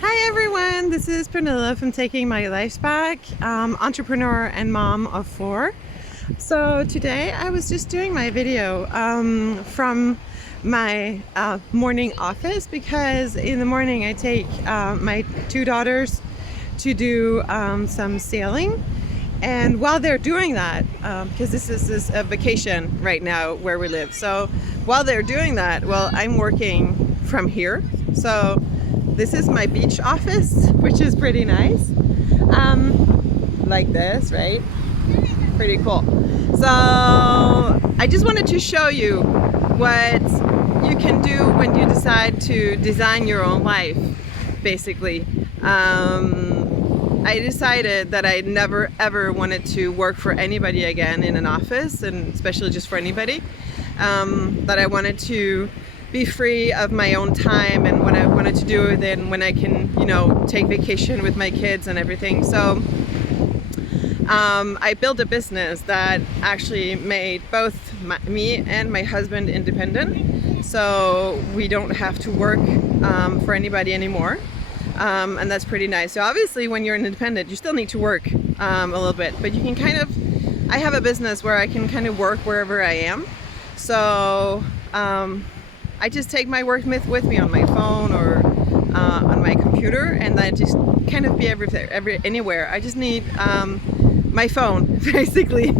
Hi everyone, this is Pernilla from Taking My Life Back, entrepreneur and mom of four. So today I was just doing my video from my morning office because in the morning I take my two daughters to do some sailing. And while they're doing that, because this is a vacation right now where we live, so while they're doing that, well, I'm working from here. So this is my beach office, which is pretty nice. Like this, right? Pretty cool. So I just wanted to show you what you can do when you decide to design your own life, basically. I decided that I never ever wanted to work for anybody again in an office, and especially just for anybody. That I wanted to be free of my own time and when I wanted to do it, then when I can, take vacation with my kids and everything. So I built a business that actually made both me and my husband independent. So we don't have to work for anybody anymore. And that's pretty nice. So obviously when you're independent, you still need to work a little bit, but you can I have a business where I can kind of work wherever I am. So I just take my work with me on my phone or on my computer, and I just kind of be anywhere. I just need my phone, basically.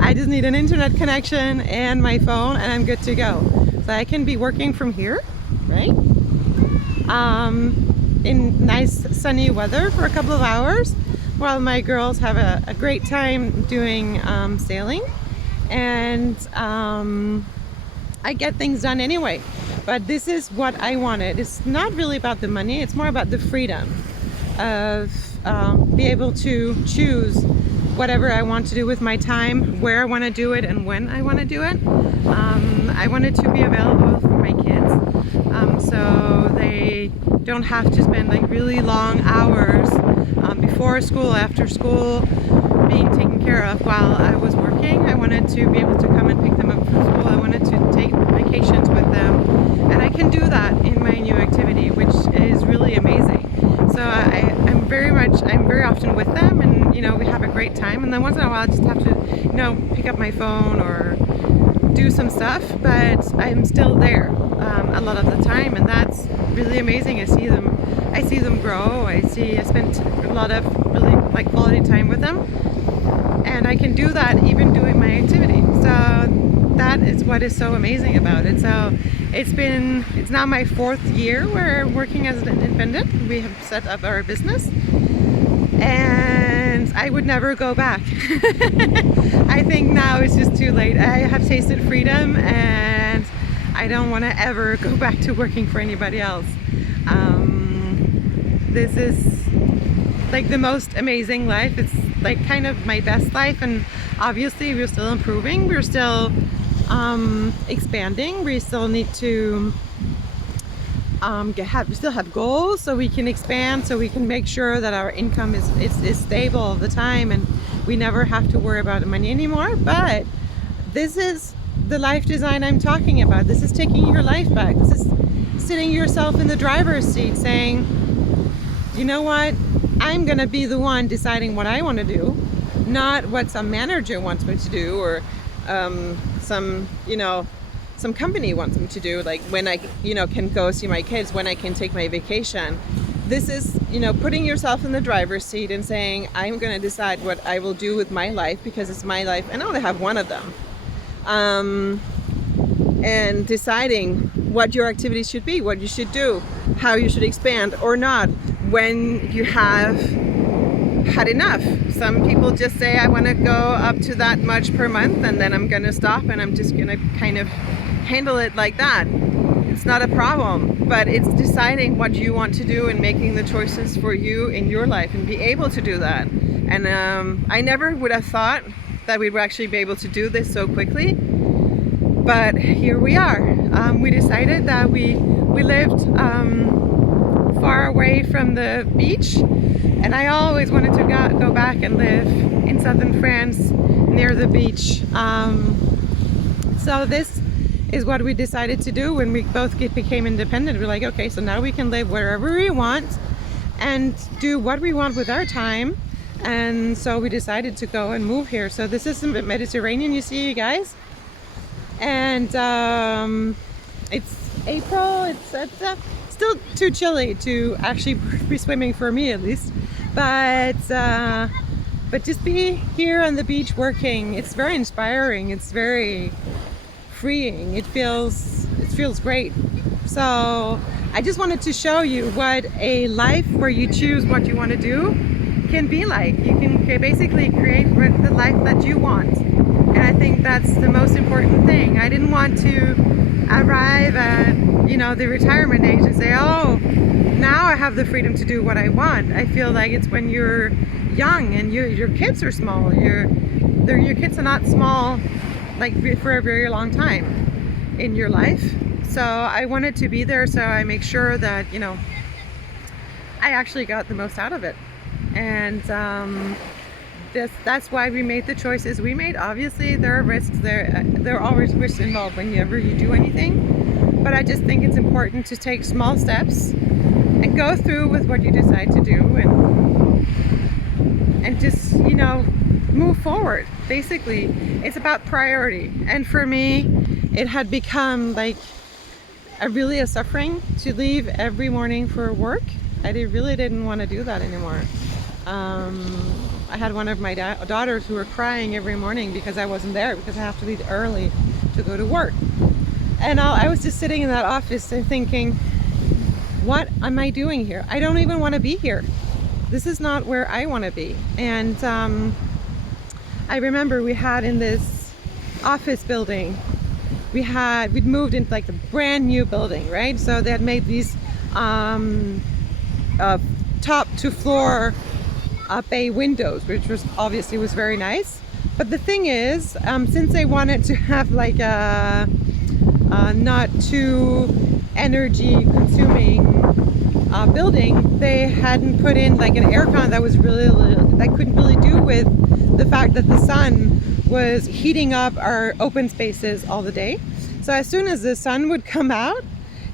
I just need an internet connection and my phone, and I'm good to go. So I can be working from here, right? In nice sunny weather for a couple of hours while my girls have a great time doing sailing, and I get things done anyway. But this is what I wanted. It's not really about the money, it's more about the freedom of be able to choose whatever I want to do with my time, where I want to do it, and when I want to do it. I wanted to be available for my kids, so they don't have to spend like really long hours before school, after school, being taken care of while I was working. I wanted to be able to come and pick them up from school. I wanted to take vacations with them, and I can do that in my new activity, which is really amazing. So I'm very often with them, and we have a great time. And then once in a while, I just have to pick up my phone or do some stuff, but I'm still there a lot of the time, and that's really amazing. I see them grow. I spent a lot of really quality time with them, and I can do that even doing my activity. So that is what is so amazing about it. So it's now my 4th year where I'm working as an independent. We have set up our business, and I would never go back. I think now it's just too late. I have tasted freedom, and I don't want to ever go back to working for anybody else. This is like the most amazing life. It's like kind of my best life, and obviously we're still improving. We're still expanding. We still need to we still have goals, so we can expand, so we can make sure that our income is stable all the time, and we never have to worry about money anymore. But this is the life design I'm talking about. This is taking your life back. This is sitting yourself in the driver's seat saying, you know what, I'm gonna be the one deciding what I want to do, not what some manager wants me to do, or some company wants me to do, like when I can go see my kids, when I can take my vacation. This is putting yourself in the driver's seat and saying, I'm going to decide what I will do with my life because it's my life and I only have one of them, and deciding what your activities should be, what you should do, how you should expand or not, when you have had enough. Some people just say, I want to go up to that much per month, and then I'm going to stop, and I'm just going to kind of handle it like that. It's not a problem, but it's deciding what you want to do and making the choices for you in your life and be able to do that. And I never would have thought that we would actually be able to do this so quickly, but here we are. We decided that we lived far away from the beach, and I always wanted to go back and live in southern France near the beach. So this is what we decided to do when we both became independent. We're like, okay, so now we can live wherever we want, and do what we want with our time. And so we decided to go and move here. So this is the Mediterranean, you see, you guys. And it's April. It's still too chilly to actually be swimming, for me at least. But just be here on the beach working. It's very inspiring. It's very freeing. It feels great. So I just wanted to show you what a life where you choose what you want to do can be like. You can basically create the life that you want. And I think that's the most important thing. I didn't want to arrive at, you know, the retirement age and say, oh, now I have the freedom to do what I want. I feel like it's when you're young and your kids are small. Your kids are not small like for a very long time in your life. So I wanted to be there, so I make sure that, you know, I actually got the most out of it. And that's why we made the choices we made. Obviously there are risks, there are always risks involved whenever you do anything, but I just think it's important to take small steps and go through with what you decide to do, and just, you know, move forward. Basically it's about priority, and for me it had become like really a suffering to leave every morning for work. I really didn't want to do that anymore. I had one of my daughters who were crying every morning because I wasn't there, because I have to leave early to go to work. And I was just sitting in that office and thinking, what am I doing here? I don't even want to be here. This is not where I want to be. And I remember we had in this office building, we'd moved into like a brand new building, right? So they had made these top to floor bay windows, which was obviously was very nice. But the thing is, since they wanted to have like a not too energy consuming building, they hadn't put in like an aircon that was that couldn't really do with the fact that the sun was heating up our open spaces all the day. So as soon as the sun would come out,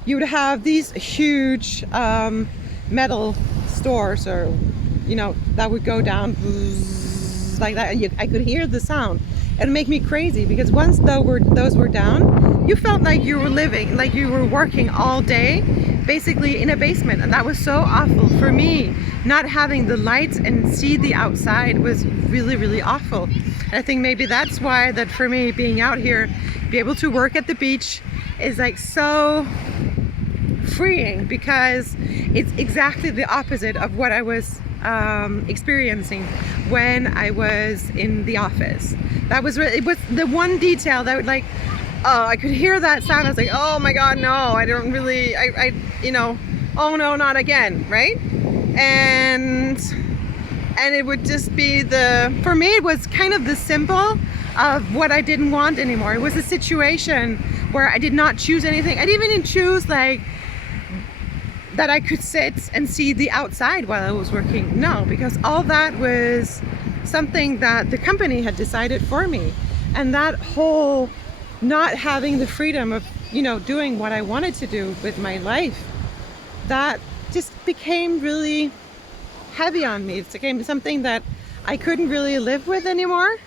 you would have these huge metal stores, or, you know, that would go down like that. I could hear the sound. It would make me crazy, because once those were down, you felt like you were living, like you were working all day, basically in a basement. And that was so awful for me. Not having the lights and see the outside was really, really awful. And I think maybe that's why that for me, being out here, be able to work at the beach is like so freeing, because it's exactly the opposite of what I was experiencing when I was in the office. That was really, it was the one detail that would like, oh, I could hear that sound. I was like, oh my God, no, I don't really, you know, oh no, not again, right? And it would just be for me, it was kind of the symbol of what I didn't want anymore. It was a situation where I did not choose anything. I didn't even choose like that I could sit and see the outside while I was working. No, because all that was something that the company had decided for me. And that whole not having the freedom of, you know, doing what I wanted to do with my life, that just became really heavy on me. It became something that I couldn't really live with anymore.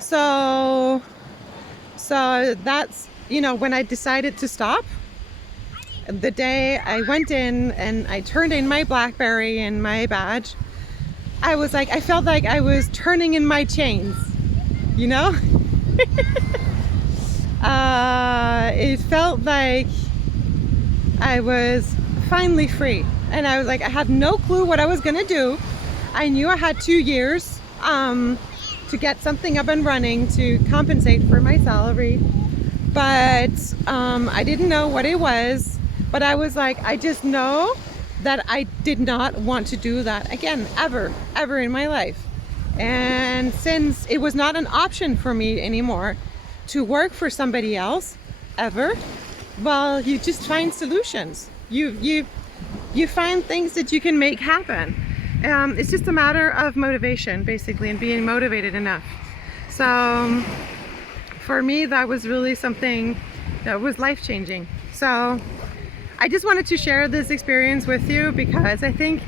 So that's, you know, when I decided to stop, the day I went in and I turned in my BlackBerry and my badge, I was like, I felt like I was turning in my chains, you know? It felt like I was finally free. And I was like, I had no clue what I was gonna do. I knew I had 2 years to get something up and running to compensate for my salary, but I didn't know what it was. But I was like, I just know that I did not want to do that again, ever in my life. And since it was not an option for me anymore to work for somebody else, ever, well, you just find solutions. You find things that you can make happen. It's just a matter of motivation, basically, and being motivated enough. So for me, that was really something that was life-changing. So I just wanted to share this experience with you, because I think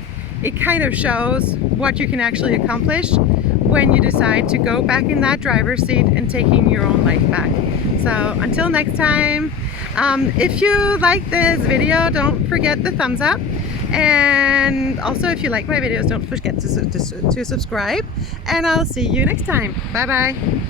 it kind of shows what you can actually accomplish when you decide to go back in that driver's seat and taking your own life back. So until next time, if you like this video, don't forget the thumbs up. And also, if you like my videos, don't forget to subscribe. And I'll see you next time. Bye bye.